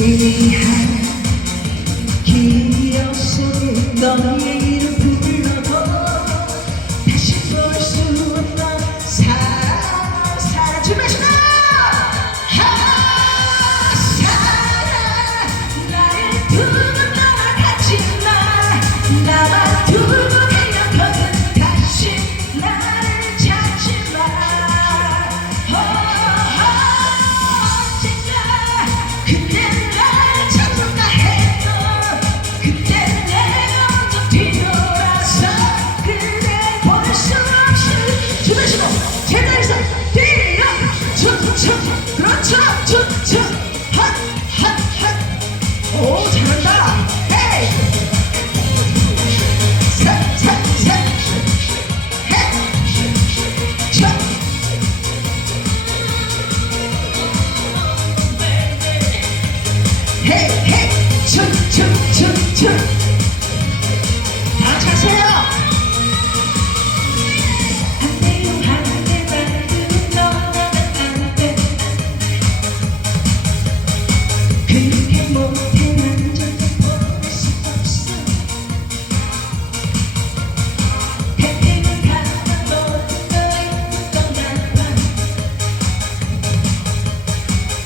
really happy. 집으시고 제자리에서 때려 척척 그렇죠. 척척 핫핫핫오 잘한다. 헤이. 셋셋셋.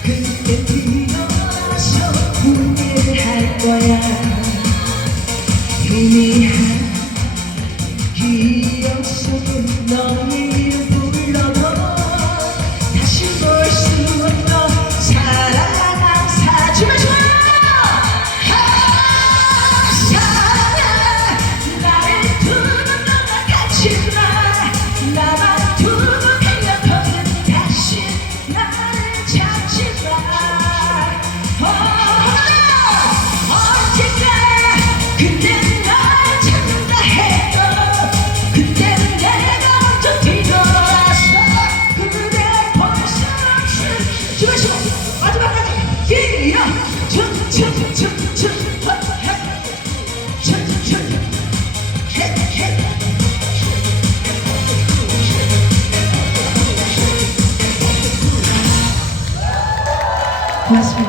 그때 뛰어서 후회할 거야. 희미한 기억 속 집어시고 마지막까지 길이야. 춤춤춤춤. 고맙습니다.